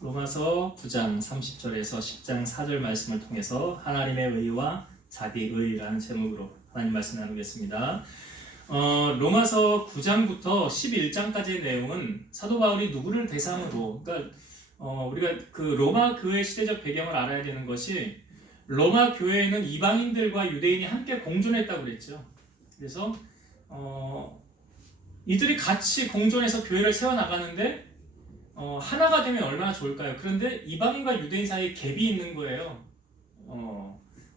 로마서 9장 30절에서 10장 4절 말씀을 통해서 하나님의 의와 자기 의라는 제목으로 하나님 말씀 나누겠습니다. 로마서 9장부터 11장까지의 내용은 사도 바울이 누구를 대상으로, 그러니까 우리가 그 로마 교회 시대적 배경을 알아야 되는 것이, 로마 교회에는 이방인들과 유대인이 함께 공존했다고 그랬죠. 그래서 이들이 같이 공존해서 교회를 세워나가는데 하나가 되면 얼마나 좋을까요? 그런데 이방인과 유대인 사이에 갭이 있는 거예요.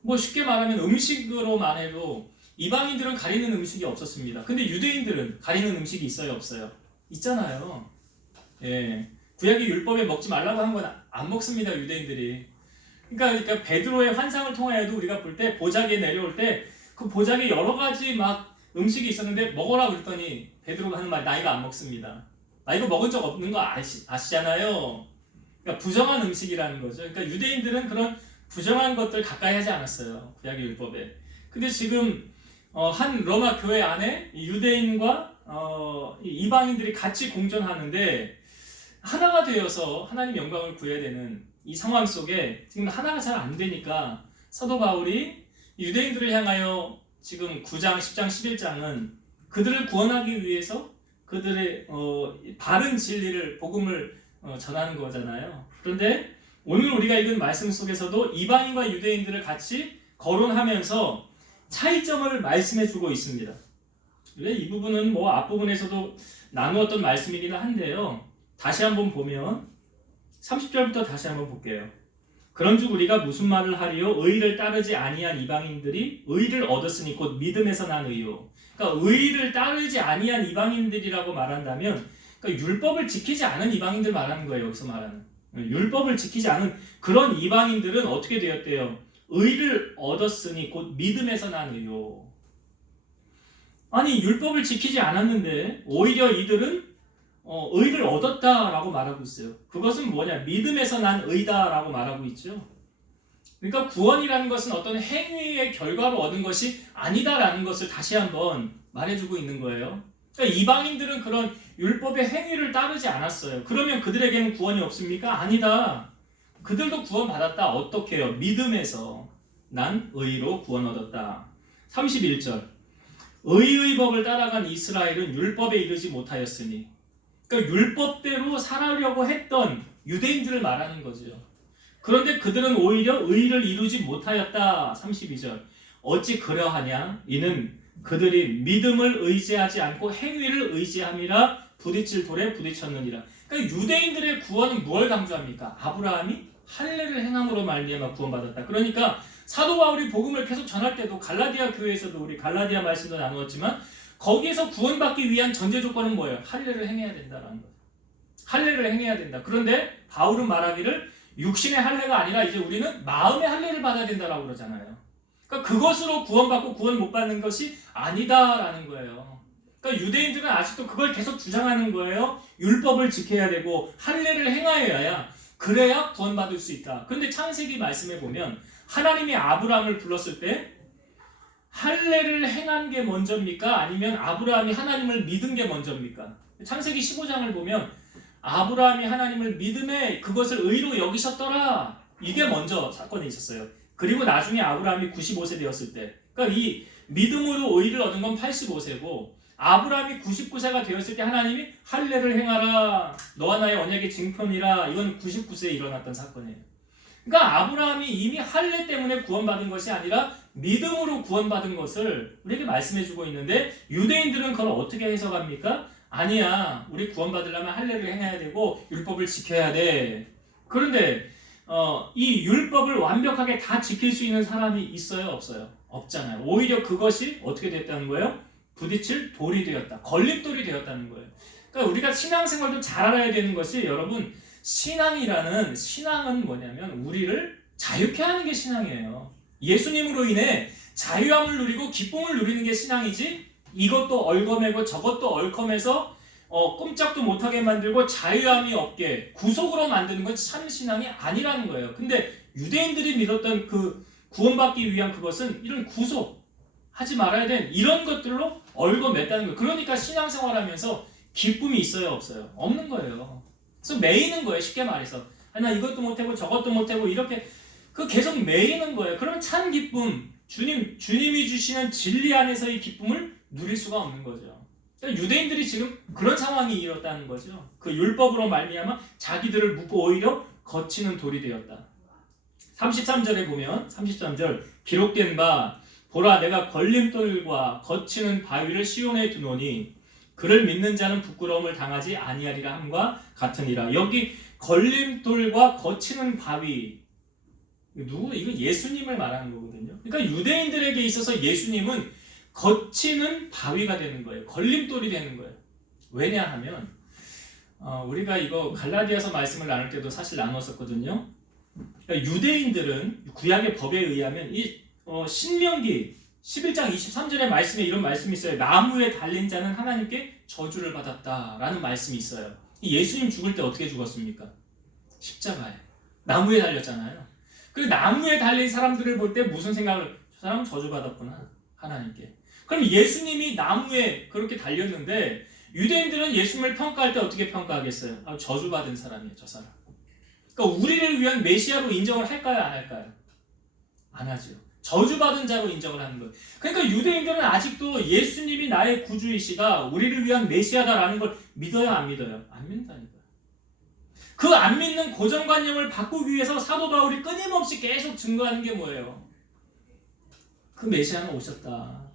뭐 쉽게 말하면 음식으로만 해도 이방인들은 가리는 음식이 없었습니다. 근데 유대인들은 가리는 음식이 있어요, 없어요? 있잖아요. 예. 구약의 율법에 먹지 말라고 한 건 안 먹습니다, 유대인들이. 그러니까 베드로의 환상을 통하여도 우리가 볼 때 보자기에 내려올 때 그 보자기에 여러 가지 막 음식이 있었는데 먹어라 그랬더니 베드로가 하는 말, 나 이거 안 먹습니다. 나 이거 먹은 적 없는 거 아시잖아요. 그러니까 부정한 음식이라는 거죠. 그러니까 유대인들은 그런 부정한 것들 가까이 하지 않았어요, 구약의 율법에. 근데 지금 한 로마 교회 안에 유대인과 이방인들이 같이 공존하는데 하나가 되어서 하나님 영광을 구해야 되는 이 상황 속에 지금 하나가 잘 안 되니까 사도 바울이 유대인들을 향하여 지금 9장, 10장, 11장은 그들을 구원하기 위해서 그들의 바른 진리를, 복음을 전하는 거잖아요. 그런데 오늘 우리가 읽은 말씀 속에서도 이방인과 유대인들을 같이 거론하면서 차이점을 말씀해 주고 있습니다. 이 부분은 뭐 앞부분에서도 나누었던 말씀이긴 한데요. 다시 한번 보면 30절부터 다시 한번 볼게요. 그런즉 우리가 무슨 말을 하리요? 의를 따르지 아니한 이방인들이 의를 얻었으니 곧 믿음에서 난 의요. 그러니까 의를 따르지 아니한 이방인들이라고 말한다면, 그러니까 율법을 지키지 않은 이방인들 말하는 거예요. 여기서 말하는 율법을 지키지 않은 그런 이방인들은 어떻게 되었대요? 의를 얻었으니 곧 믿음에서 난 의요. 아니, 율법을 지키지 않았는데 오히려 이들은 의를 얻었다라고 말하고 있어요. 그것은 뭐냐? 믿음에서 난 의다라고 말하고 있죠. 그러니까 구원이라는 것은 어떤 행위의 결과로 얻은 것이 아니다라는 것을 다시 한번 말해주고 있는 거예요. 그러니까 이방인들은 그런 율법의 행위를 따르지 않았어요. 그러면 그들에게는 구원이 없습니까? 아니다. 그들도 구원받았다. 어떻게 해요? 믿음에서 난 의로 구원 얻었다. 31절. 의의 법을 따라간 이스라엘은 율법에 이르지 못하였으니, 그러니까 율법대로 살아려고 했던 유대인들을 말하는 거죠. 그런데 그들은 오히려 의를 이루지 못하였다. 32절. 어찌 그러하냐? 이는 그들이 믿음을 의지하지 않고 행위를 의지함이라 부딪힐 돌에 부딪혔느니라. 그러니까 유대인들의 구원은 무엇을 강조합니까? 아브라함이 할례를 행함으로 말미암아 구원받았다. 그러니까 사도 바울이 복음을 계속 전할 때도 갈라디아 교회에서도 우리 갈라디아 말씀도 나누었지만 거기에서 구원받기 위한 전제 조건은 뭐예요? 할례를 행해야 된다라는 거예요. 할례를 행해야 된다. 그런데 바울은 말하기를 육신의 할례가 아니라 이제 우리는 마음의 할례를 받아야 된다라고 그러잖아요. 그러니까 그것으로 구원받고 구원 못 받는 것이 아니다라는 거예요. 그러니까 유대인들은 아직도 그걸 계속 주장하는 거예요. 율법을 지켜야 되고 할례를 행하여야 그래야 구원받을 수 있다. 그런데 창세기 말씀에 보면 하나님이 아브라함을 불렀을 때 할례를 행한 게 먼저입니까? 아니면 아브라함이 하나님을 믿은 게 먼저입니까? 창세기 15장을 보면 아브라함이 하나님을 믿음에 그것을 의로 여기셨더라. 이게 먼저 사건이 있었어요. 그리고 나중에 아브라함이 95세 되었을 때, 그러니까 이 믿음으로 의를 얻은 건 85세고 아브라함이 99세가 되었을 때 하나님이 할례를 행하라. 너와 나의 언약의 징표니라. 이건 99세에 일어났던 사건이에요. 그러니까 아브라함이 이미 할례 때문에 구원받은 것이 아니라 믿음으로 구원받은 것을 우리에게 말씀해주고 있는데 유대인들은 그걸 어떻게 해석합니까? 아니야, 우리 구원받으려면 할례를 행해야 되고 율법을 지켜야 돼. 그런데 이 율법을 완벽하게 다 지킬 수 있는 사람이 있어요? 없어요? 없잖아요. 오히려 그것이 어떻게 됐다는 거예요? 부딪힐 돌이 되었다. 걸림돌이 되었다는 거예요. 그러니까 우리가 신앙생활도 잘 알아야 되는 것이, 여러분, 신앙은 뭐냐면 우리를 자유케 하는 게 신앙이에요. 예수님으로 인해 자유함을 누리고 기쁨을 누리는 게 신앙이지, 이것도 얽어매고 저것도 얽어매서 꼼짝도 못하게 만들고 자유함이 없게 구속으로 만드는 건 참 신앙이 아니라는 거예요. 근데 유대인들이 믿었던 그 구원받기 위한 그것은 이런 구속하지 말아야 되는 이런 것들로 얽어맸다는 거예요. 그러니까 신앙생활하면서 기쁨이 있어요, 없어요? 없는 거예요. 그래서 매이는 거예요. 쉽게 말해서. 나 이것도 못하고 저것도 못하고 이렇게 그 계속 매이는 거예요. 그러면 참 기쁨, 주님이 주시는 진리 안에서의 기쁨을 누릴 수가 없는 거죠. 그러니까 유대인들이 지금 그런 상황이 일었다는 거죠. 그 율법으로 말미암아 자기들을 묶고 오히려 거치는 돌이 되었다. 33절에 보면 33절 기록된 바 보라 내가 걸림돌과 거치는 바위를 시온에 두노니 그를 믿는 자는 부끄러움을 당하지 아니하리라 함과 같으니라. 여기 걸림돌과 거치는 바위 이거 예수님을 말하는 거거든요. 그러니까 유대인들에게 있어서 예수님은 거치는 바위가 되는 거예요. 걸림돌이 되는 거예요. 왜냐하면 우리가 이거 갈라디아서 말씀을 나눌 때도 사실 나눴었거든요. 그러니까 유대인들은 구약의 법에 의하면 신명기 11장 23절의 말씀에 이런 말씀이 있어요. 나무에 달린 자는 하나님께 저주를 받았다라는 말씀이 있어요. 예수님 죽을 때 어떻게 죽었습니까? 십자가에. 나무에 달렸잖아요. 그 나무에 달린 사람들을 볼 때 무슨 생각을, 저 사람은 저주받았구나 하나님께. 그럼 예수님이 나무에 그렇게 달렸는데 유대인들은 예수님을 평가할 때 어떻게 평가하겠어요? 저주받은 사람이에요, 저 사람. 그러니까 우리를 위한 메시아로 인정을 할까요, 안 할까요? 안 하죠. 저주받은 자로 인정을 하는 거예요. 그러니까 유대인들은 아직도 예수님이 나의 구주이시다, 우리를 위한 메시아다라는 걸 믿어요, 안 믿어요? 안 믿는다니까요. 그 안 믿는 고정관념을 바꾸기 위해서 사도 바울이 끊임없이 계속 증거하는 게 뭐예요? 그 메시아는 오셨다.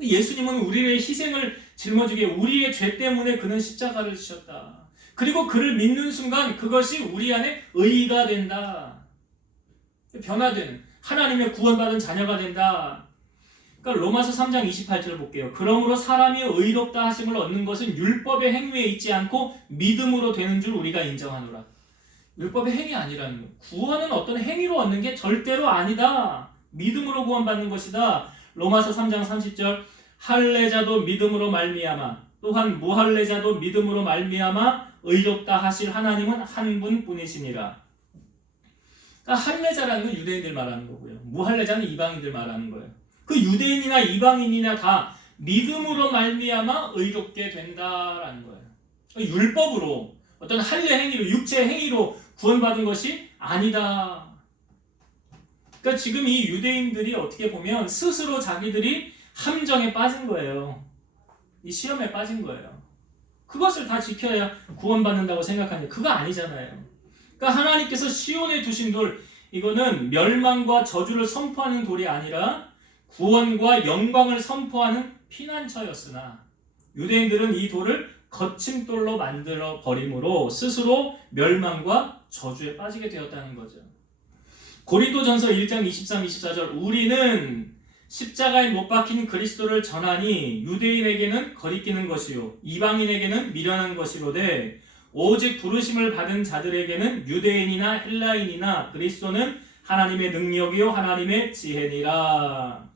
예수님은 우리의 희생을 짊어지게 우리의 죄 때문에 그는 십자가를 지셨다. 그리고 그를 믿는 순간 그것이 우리 안에 의의가 된다. 변화되는 하나님의 구원받은 자녀가 된다. 그러니까 로마서 3장 28절을 볼게요. 그러므로 사람이 의롭다 하심을 얻는 것은 율법의 행위에 있지 않고 믿음으로 되는 줄 우리가 인정하노라. 율법의 행위 아니라는 거예요. 구원은 어떤 행위로 얻는 게 절대로 아니다. 믿음으로 구원받는 것이다. 로마서 3장 30절 할례자도 믿음으로 말미암아 또한 무할례자도 믿음으로 말미암아 의롭다 하실 하나님은 한 분뿐이시니라. 그러니까 할례자라는 건 유대인들 말하는 거고요. 무할례자는 이방인들 말하는 거예요. 그 유대인이나 이방인이나 다 믿음으로 말미암아 의롭게 된다라는 거예요. 율법으로 어떤 할례 행위로 육체 행위로 구원받은 것이 아니다. 그러니까 지금 이 유대인들이 어떻게 보면 스스로 자기들이 함정에 빠진 거예요. 이 시험에 빠진 거예요. 그것을 다 지켜야 구원받는다고 생각하는데 그거 아니잖아요. 그러니까 하나님께서 시온에 두신 돌, 이거는 멸망과 저주를 선포하는 돌이 아니라 구원과 영광을 선포하는 피난처였으나 유대인들은 이 돌을 거친 돌로 만들어 버림으로 스스로 멸망과 저주에 빠지게 되었다는 거죠. 고린도전서 1장 23, 24절 우리는 십자가에 못 박힌 그리스도를 전하니 유대인에게는 거리끼는 것이요 이방인에게는 미련한 것이로되 오직 부르심을 받은 자들에게는 유대인이나 헬라인이나 그리스도는 하나님의 능력이요 하나님의 지혜니라.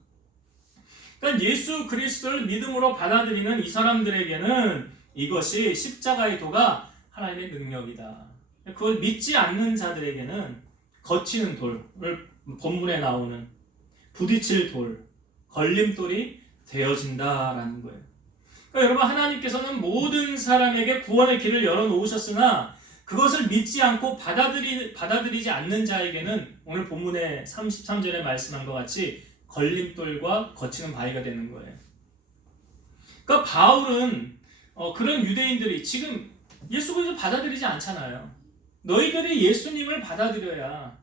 그러니까 예수 그리스도를 믿음으로 받아들이는 이 사람들에게는 이것이 십자가의 도가 하나님의 능력이다. 그걸 믿지 않는 자들에게는 거치는 돌, 오늘 본문에 나오는 부딪힐 돌, 걸림돌이 되어진다라는 거예요. 그러니까 여러분 하나님께서는 모든 사람에게 구원의 길을 열어놓으셨으나 그것을 믿지 않고 받아들이지 않는 자에게는 오늘 본문의 33절에 말씀한 것 같이 걸림돌과 거치는 바위가 되는 거예요. 그러니까 바울은 그런 유대인들이 지금 예수 그리스도 받아들이지 않잖아요. 너희들이 예수님을 받아들여야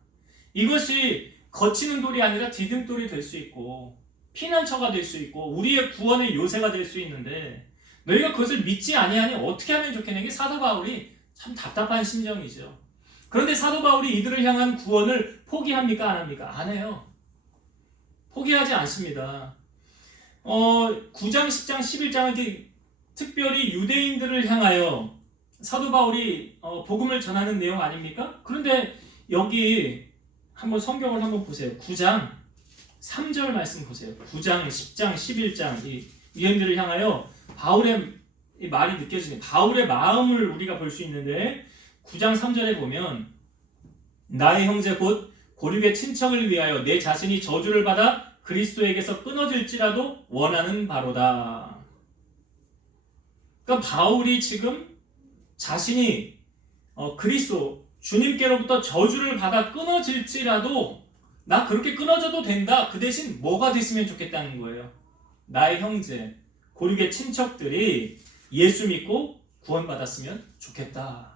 이것이 거치는 돌이 아니라 디딤돌이 될 수 있고 피난처가 될 수 있고 우리의 구원의 요새가 될 수 있는데 너희가 그것을 믿지 아니하니 어떻게 하면 좋겠냐. 이게 사도 바울이 참 답답한 심정이죠. 그런데 사도 바울이 이들을 향한 구원을 포기합니까? 안 합니까? 안 해요. 포기하지 않습니다. 9장, 10장, 11장은 특별히 유대인들을 향하여 사도 바울이 복음을 전하는 내용 아닙니까? 그런데 여기 한번 성경을 한번 보세요. 9장 3절 말씀 보세요. 9장, 10장, 11장 이 유대인들을 향하여 바울의 이 말이 느껴지는 바울의 마음을 우리가 볼 수 있는데 9장 3절에 보면 나의 형제 곧 고륙의 친척을 위하여 내 자신이 저주를 받아 그리스도에게서 끊어질지라도 원하는 바로다. 그러니까 바울이 지금 자신이 그리스도 주님께로부터 저주를 받아 끊어질지라도 나 그렇게 끊어져도 된다. 그 대신 뭐가 됐으면 좋겠다는 거예요. 나의 형제, 고륙의 친척들이 예수 믿고 구원받았으면 좋겠다.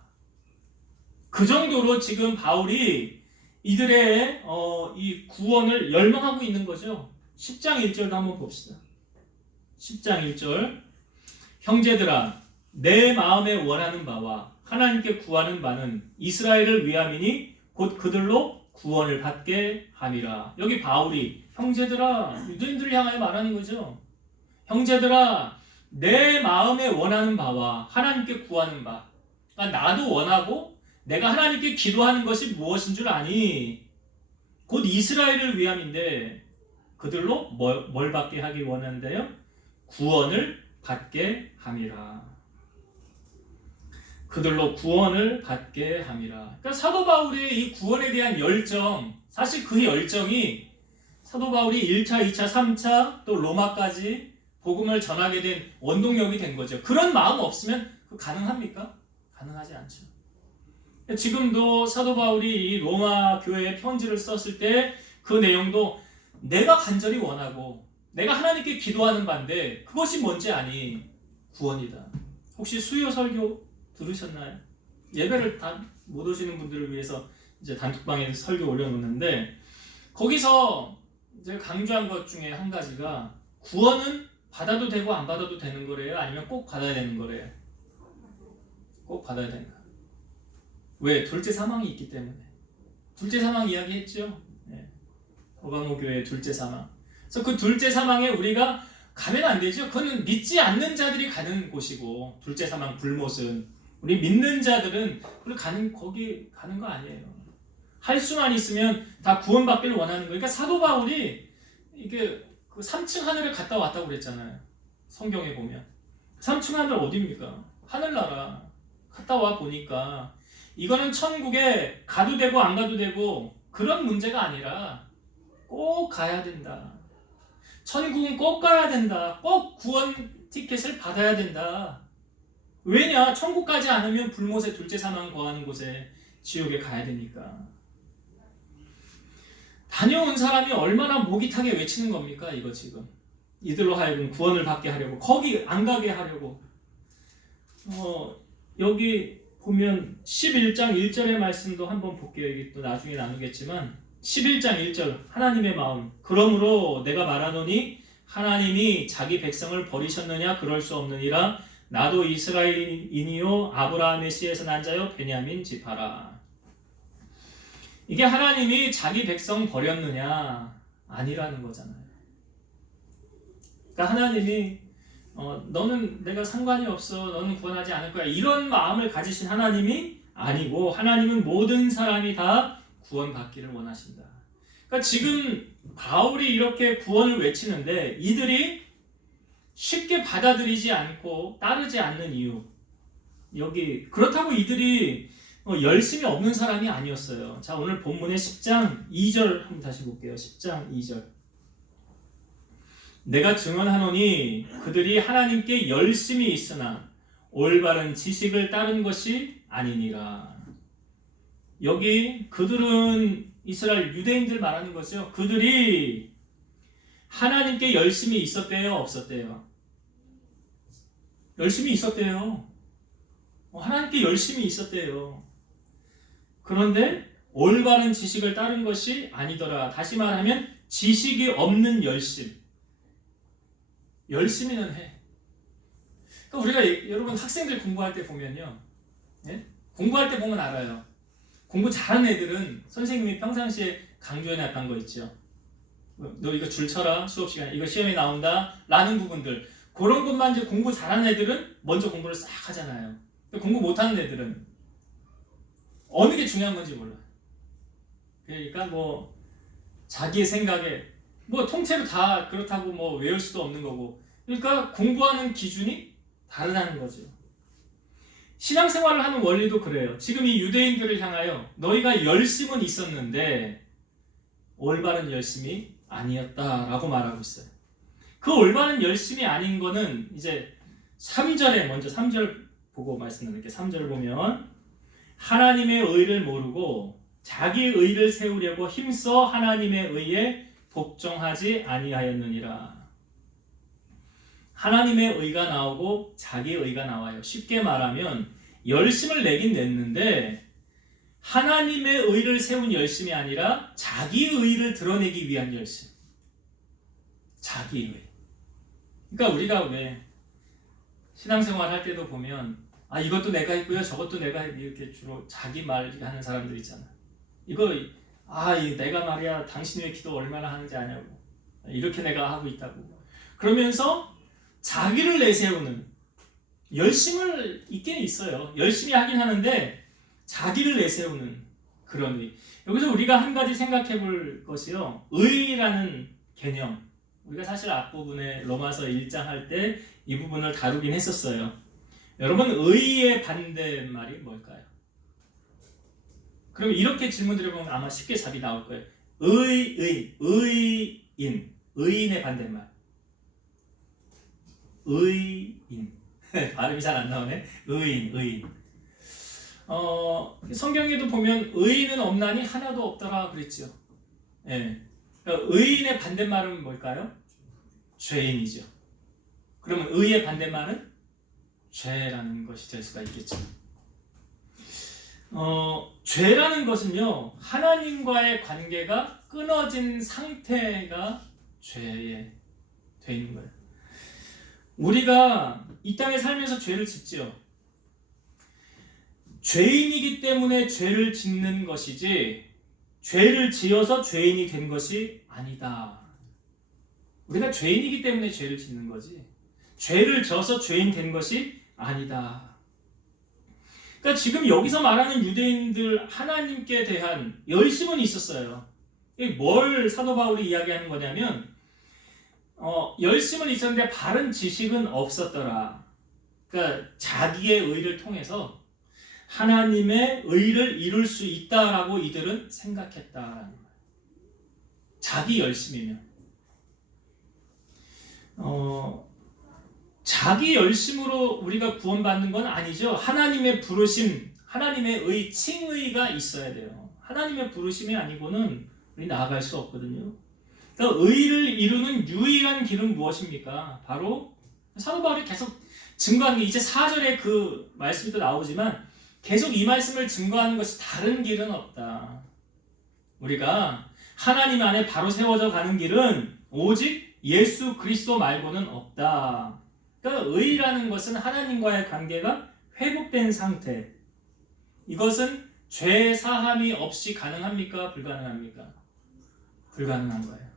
그 정도로 지금 바울이 이들의 이 구원을 열망하고 있는 거죠. 10장 1절도 한번 봅시다. 10장 1절 형제들아 내 마음에 원하는 바와 하나님께 구하는 바는 이스라엘을 위함이니 곧 그들로 구원을 받게 함이라. 여기 바울이 형제들아 유대인들을 향하여 말하는 거죠. 형제들아 내 마음에 원하는 바와 하나님께 구하는 바. 그러니까 나도 원하고 내가 하나님께 기도하는 것이 무엇인 줄 아니? 곧 이스라엘을 위함인데 그들로 뭘 받게 하기 원한대요? 구원을 받게 함이라. 그들로 구원을 받게 함이라. 그러니까 사도 바울의 이 구원에 대한 열정, 사실 그 열정이 사도 바울이 1차, 2차, 3차 또 로마까지 복음을 전하게 된 원동력이 된 거죠. 그런 마음 없으면 가능합니까? 가능하지 않죠. 지금도 사도 바울이 이 로마 교회에 편지를 썼을 때 그 내용도 내가 간절히 원하고 내가 하나님께 기도하는 바인데 그것이 뭔지 아니? 구원이다. 혹시 수요 설교 들으셨나요? 예배를 다 못 오시는 분들을 위해서 이제 단톡방에 설교 올려놓는데 거기서 이제 강조한 것 중에 한 가지가 구원은 받아도 되고 안 받아도 되는 거래요? 아니면 꼭 받아야 되는 거래요? 꼭 받아야 된다. 왜? 둘째 사망이 있기 때문에. 둘째 사망 이야기했죠? 네. 버가모 교회의 둘째 사망. 그래서 그 둘째 사망에 우리가 가면 안 되죠. 그거는 믿지 않는 자들이 가는 곳이고 둘째 사망 불못은 우리 믿는 자들은 거기 가는 거 아니에요. 할 수만 있으면 다 구원받기를 원하는 거예요. 그러니까 사도 바울이 이게 그 3층 하늘에 갔다 왔다고 그랬잖아요. 성경에 보면 3층 하늘 어디입니까? 하늘나라 갔다 와 보니까 이거는 천국에 가도 되고 안 가도 되고 그런 문제가 아니라 꼭 가야 된다. 천국은 꼭 가야 된다. 꼭 구원 티켓을 받아야 된다. 왜냐? 천국 가지 않으면 불못의 둘째 사망 거하는 곳에 지옥에 가야 되니까. 다녀온 사람이 얼마나 목이 타게 외치는 겁니까? 이거 지금 이들로 하여금 구원을 받게 하려고 거기 안 가게 하려고. 여기 보면 11장 1절의 말씀도 한번 볼게요. 이게 또 나중에 나누겠지만 11장 1절 하나님의 마음 그러므로 내가 말하노니 하나님이 자기 백성을 버리셨느냐 그럴 수 없느니라. 나도 이스라엘인이요 아브라함의 씨에서 난 자요 베냐민 지파라. 이게 하나님이 자기 백성 버렸느냐? 아니라는 거잖아요. 그러니까 하나님이 너는 내가 상관이 없어 너는 구원하지 않을 거야 이런 마음을 가지신 하나님이 아니고 하나님은 모든 사람이 다 구원받기를 원하신다. 그러니까 지금 바울이 이렇게 구원을 외치는데 이들이 쉽게 받아들이지 않고 따르지 않는 이유 여기 그렇다고 이들이 열심이 없는 사람이 아니었어요. 자 오늘 본문의 10장 2절 한번 다시 볼게요. 10장 2절 내가 증언하노니 그들이 하나님께 열심히 있으나 올바른 지식을 따른 것이 아니니라. 여기 그들은 이스라엘 유대인들 말하는 거죠. 그들이 하나님께 열심히 있었대요? 없었대요? 열심히 있었대요. 하나님께 열심히 있었대요. 그런데 올바른 지식을 따른 것이 아니더라. 다시 말하면 지식이 없는 열심. 열심히는 해. 그러니까 우리가 여러분 학생들 공부할 때 보면요. 예? 공부할 때 보면 알아요. 공부 잘하는 애들은 선생님이 평상시에 강조해놨던 거 있죠. 너 이거 줄 쳐라 수업 시간에 이거 시험에 나온다 라는 부분들 그런 것만 이제 공부 잘하는 애들은 먼저 공부를 싹 하잖아요. 공부 못하는 애들은 어느 게 중요한 건지 몰라. 그러니까 뭐 자기의 생각에 뭐 통째로 다 그렇다고 뭐 외울 수도 없는 거고 그러니까 공부하는 기준이 다르다는 거죠. 신앙생활을 하는 원리도 그래요. 지금 이 유대인들을 향하여 너희가 열심은 있었는데 올바른 열심이 아니었다라고 말하고 있어요. 그 올바른 열심이 아닌 거는 이제 3절에 먼저 3절 보고 말씀 나눌게요. 3절 보면 하나님의 의를 모르고 자기 의를 세우려고 힘써 하나님의 의에 복종하지 아니하였느니라. 하나님의 의가 나오고 자기 의가 나와요. 쉽게 말하면 열심을 내긴 냈는데 하나님의 의를 세운 열심이 아니라 자기 의를 드러내기 위한 열심. 자기 의. 그러니까 우리가 왜 신앙생활 할 때도 보면 이것도 내가 했고요, 저것도 내가 이렇게 주로 자기 말 하는 사람들 있잖아. 이거 내가 말이야 당신 왜 기도 얼마나 하는지 아냐고. 이렇게 내가 하고 있다고. 그러면서 자기를 내세우는 열심을 있긴 있어요. 열심히 하긴 하는데 자기를 내세우는 그런 의. 여기서 우리가 한 가지 생각해 볼 것이요. 의라는 개념. 우리가 사실 앞부분에 로마서 1장 할 때 이 부분을 다루긴 했었어요. 여러분, 의의 반대말이 뭘까요? 그럼 이렇게 질문 드려보면 아마 쉽게 답이 나올 거예요. 의인, 의인의 반대말. 의인. 발음이 잘 안 나오네. 의인. 성경에도 보면 의인은 없나니 하나도 없더라 그랬죠. 예. 그러니까 의인의 반대말은 뭘까요? 죄인이죠. 그러면 의의 반대말은 죄라는 것이 될 수가 있겠죠. 죄라는 것은요, 하나님과의 관계가 끊어진 상태가 죄에 돼 있는 거예요. 우리가 이 땅에 살면서 죄를 짓죠. 죄인이기 때문에 죄를 짓는 것이지 죄를 지어서 죄인이 된 것이 아니다. 우리가 죄인이기 때문에 죄를 짓는 거지 죄를 져서 죄인 된 것이 아니다. 그러니까 지금 여기서 말하는 유대인들 하나님께 대한 열심은 있었어요. 뭘 사도 바울이 이야기하는 거냐면 열심은 있었는데 바른 지식은 없었더라. 그러니까 자기의 의를 통해서 하나님의 의를 이룰 수 있다라고 이들은 생각했다라는 거예요. 자기 열심이면. 자기 열심으로 우리가 구원받는 건 아니죠. 하나님의 부르심, 하나님의 의, 칭의가 있어야 돼요. 하나님의 부르심이 아니고는 우리 나아갈 수 없거든요. 그러니까 의를 이루는 유일한 길은 무엇입니까? 바로 사도 바울이 계속 증거하는 게 이제 4절에 그 말씀이 또 나오지만 계속 이 말씀을 증거하는 것이 다른 길은 없다. 우리가 하나님 안에 바로 세워져 가는 길은 오직 예수 그리스도 말고는 없다. 그러니까 의라는 것은 하나님과의 관계가 회복된 상태. 이것은 죄 사함이 없이 가능합니까? 불가능합니까? 불가능한 거예요.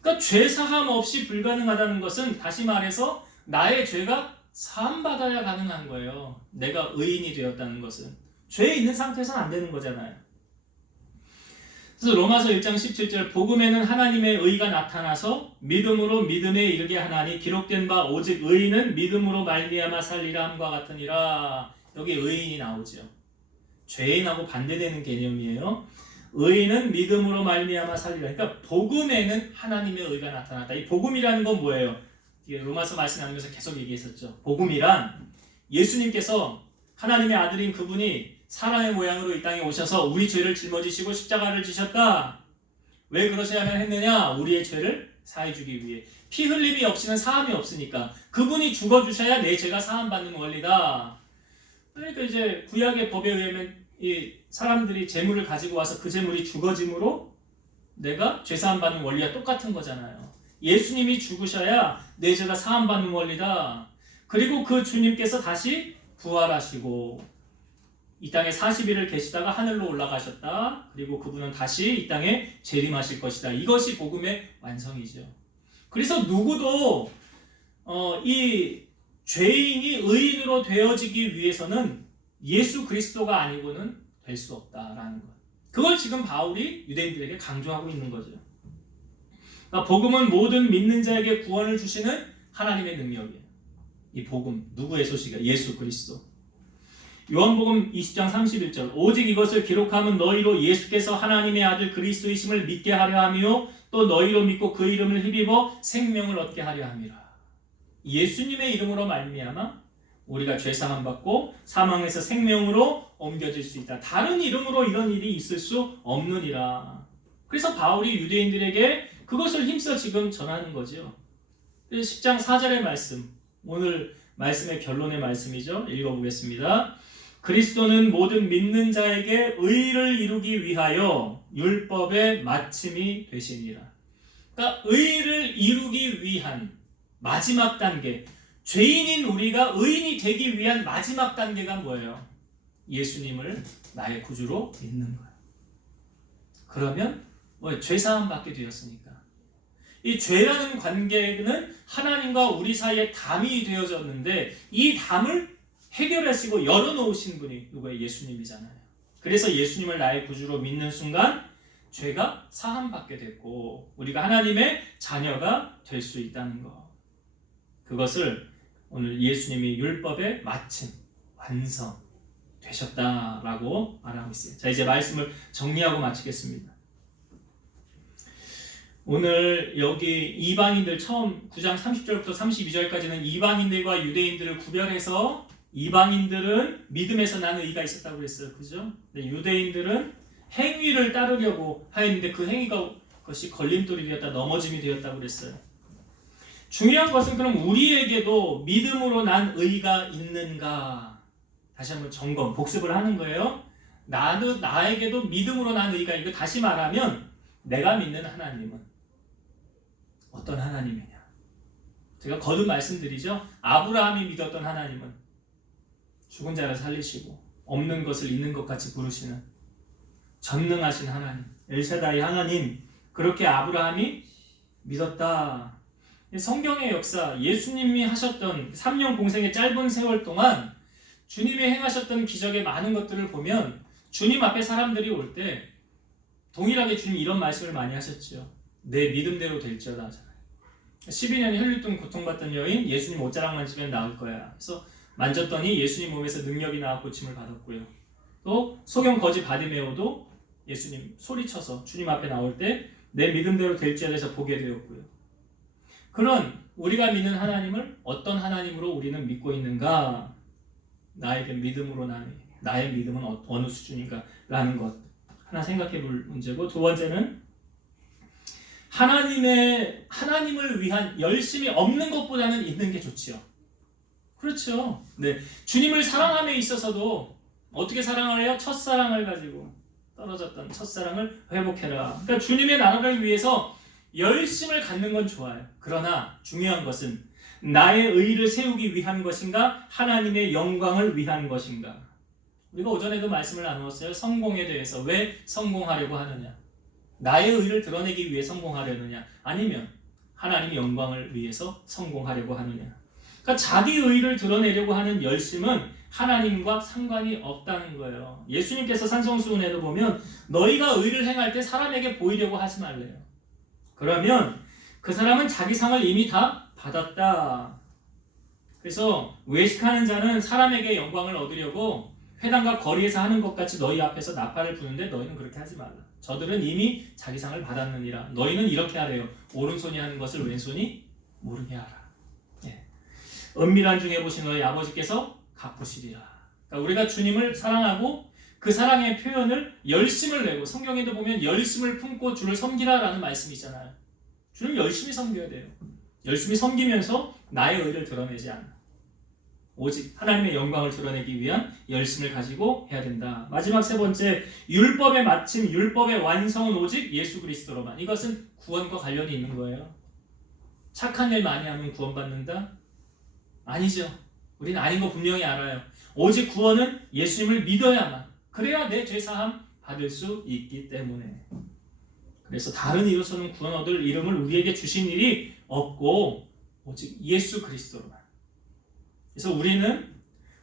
그러니까 죄 사함 없이 불가능하다는 것은 다시 말해서 나의 죄가 사함받아야 가능한 거예요. 내가 의인이 되었다는 것은. 죄에 있는 상태에서는 안 되는 거잖아요. 그래서 로마서 1장 17절 복음에는 하나님의 의가 나타나서 믿음으로 믿음에 이르게 하나니 기록된 바 오직 의인은 믿음으로 말미암아 살리라 함과 같으니라. 여기 의인이 나오죠. 죄인하고 반대되는 개념이에요. 의인은 믿음으로 말미암아 살리라. 그러니까 복음에는 하나님의 의가 나타났다. 이 복음이라는 건 뭐예요? 로마서 말씀 나누면서 계속 얘기했었죠. 복음이란 예수님께서 하나님의 아들인 그분이 사람의 모양으로 이 땅에 오셔서 우리 죄를 짊어지시고 십자가를 지셨다. 왜 그러셔야만 했느냐? 우리의 죄를 사해주기 위해. 피 흘림이 없이는 사함이 없으니까. 그분이 죽어주셔야 내 죄가 사함받는 원리다. 그러니까 이제 구약의 법에 의하면 이 사람들이 재물을 가지고 와서 그 재물이 죽어짐으로 내가 죄 사함받는 원리와 똑같은 거잖아요. 예수님이 죽으셔야 내 죄가 사함받는 원리다. 그리고 그 주님께서 다시 부활하시고 이 땅에 40일을 계시다가 하늘로 올라가셨다. 그리고 그분은 다시 이 땅에 재림하실 것이다. 이것이 복음의 완성이죠. 그래서 누구도 이 죄인이 의인으로 되어지기 위해서는 예수 그리스도가 아니고는 될 수 없다라는 것. 그걸 지금 바울이 유대인들에게 강조하고 있는 거죠. 그러니까 복음은 모든 믿는 자에게 구원을 주시는 하나님의 능력이에요. 이 복음, 누구의 소식이야? 예수 그리스도. 요한복음 20장 31절 오직 이것을 기록함은 너희로 예수께서 하나님의 아들 그리스도이심을 믿게 하려 하며 또 너희로 믿고 그 이름을 힘입어 생명을 얻게 하려 함이라. 예수님의 이름으로 말미암아 우리가 죄 사함 받고 사망에서 생명으로 옮겨질 수 있다. 다른 이름으로 이런 일이 있을 수 없느니라. 그래서 바울이 유대인들에게 그것을 힘써 지금 전하는 거죠. 10장 4절의 말씀, 오늘 말씀의 결론의 말씀이죠. 읽어보겠습니다. 그리스도는 모든 믿는 자에게 의를 이루기 위하여 율법의 마침이 되시니라. 그러니까 의를 이루기 위한 마지막 단계, 죄인인 우리가 의인이 되기 위한 마지막 단계가 뭐예요? 예수님을 나의 구주로 믿는 거예요. 그러면 죄사함 받게 되었으니까. 이 죄라는 관계는 하나님과 우리 사이에 담이 되어졌는데 이 담을 해결하시고 열어놓으신 분이 누구예요? 예수님이잖아요. 그래서 예수님을 나의 구주로 믿는 순간 죄가 사함받게 됐고 우리가 하나님의 자녀가 될 수 있다는 것. 그것을 오늘 예수님이 율법의 마침, 완성 되셨다라고 말하고 있어요. 자, 이제 말씀을 정리하고 마치겠습니다. 오늘 여기 이방인들 처음 9장 30절부터 32절까지는 이방인들과 유대인들을 구별해서 이방인들은 믿음에서 나는 의가 있었다고 그랬어요. 그죠? 유대인들은 행위를 따르려고 하였는데 그 행위가 그것이 걸림돌이 되었다, 넘어짐이 되었다고 그랬어요. 중요한 것은 그럼 우리에게도 믿음으로 난 의가 있는가? 다시 한번 점검, 복습을 하는 거예요. 나에게도 믿음으로 난 의가 있고, 다시 말하면 내가 믿는 하나님은 어떤 하나님이냐? 제가 거듭 말씀드리죠. 아브라함이 믿었던 하나님은 죽은 자를 살리시고 없는 것을 있는 것 같이 부르시는 전능하신 하나님, 엘샤다이 하나님, 그렇게 아브라함이 믿었다. 성경의 역사, 예수님이 하셨던 3년 공생의 짧은 세월 동안 주님이 행하셨던 기적의 많은 것들을 보면 주님 앞에 사람들이 올 때 동일하게 주님이 이런 말씀을 많이 하셨죠. 내 믿음대로 될지어다. 12년 혈류증 고통받던 여인, 예수님 옷자락 만지면 나을 거야. 그래서 만졌더니 예수님 몸에서 능력이 나와 고침을 받았고요. 또 소경 거지 바디메오도 예수님 소리쳐서 주님 앞에 나올 때 내 믿음대로 될지어다 해서 보게 되었고요. 그런 우리가 믿는 하나님을 어떤 하나님으로 우리는 믿고 있는가? 나에게 믿음으로 나의 믿음은 어느 수준인가? 라는 것 하나 생각해 볼 문제고, 두 번째는 하나님을 위한 열심이 없는 것보다는 있는 게 좋지요. 그렇죠. 네, 주님을 사랑함에 있어서도 어떻게 사랑을 해요? 첫사랑을 가지고 떨어졌던 첫사랑을 회복해라. 그러니까 주님의 나라를 위해서 열심을 갖는 건 좋아요. 그러나 중요한 것은 나의 의를 세우기 위한 것인가? 하나님의 영광을 위한 것인가? 우리가 오전에도 말씀을 나누었어요. 성공에 대해서 왜 성공하려고 하느냐? 나의 의를 드러내기 위해 성공하려느냐? 아니면 하나님의 영광을 위해서 성공하려고 하느냐? 그러니까 자기 의를 드러내려고 하는 열심은 하나님과 상관이 없다는 거예요. 예수님께서 산성수훈에도 보면 너희가 의를 행할 때 사람에게 보이려고 하지 말래요. 그러면 그 사람은 자기 상을 이미 다 받았다. 그래서 외식하는 자는 사람에게 영광을 얻으려고 회당과 거리에서 하는 것 같이 너희 앞에서 나팔을 부는데 너희는 그렇게 하지 말라. 저들은 이미 자기 상을 받았느니라. 너희는 이렇게 하래요. 오른손이 하는 것을 왼손이 모르게 하라. 예. 은밀한 중에 보신 너희 아버지께서 갚으시리라. 그러니까 우리가 주님을 사랑하고 그 사랑의 표현을 열심을 내고, 성경에도 보면 열심을 품고 주를 섬기라라는 말씀이 있잖아요. 주님 열심히 섬겨야 돼요. 열심히 섬기면서 나의 의를 드러내지 않아. 오직 하나님의 영광을 드러내기 위한 열심을 가지고 해야 된다. 마지막 세 번째, 율법의 마침, 율법의 완성은 오직 예수 그리스도로만. 이것은 구원과 관련이 있는 거예요. 착한 일 많이 하면 구원받는다? 아니죠. 우리는 아닌 거 분명히 알아요. 오직 구원은 예수님을 믿어야만, 그래야 내 죄사함 받을 수 있기 때문에. 그래서 다른 이로서는 구원 얻을 이름을 우리에게 주신 일이 없고 오직 예수 그리스도로만. 그래서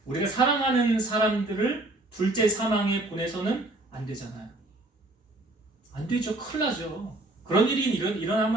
우리가 사랑하는 사람들을 둘째 사망에 보내서는 안 되잖아요. 안 되죠. 큰일 나죠. 그런 일이 일어나면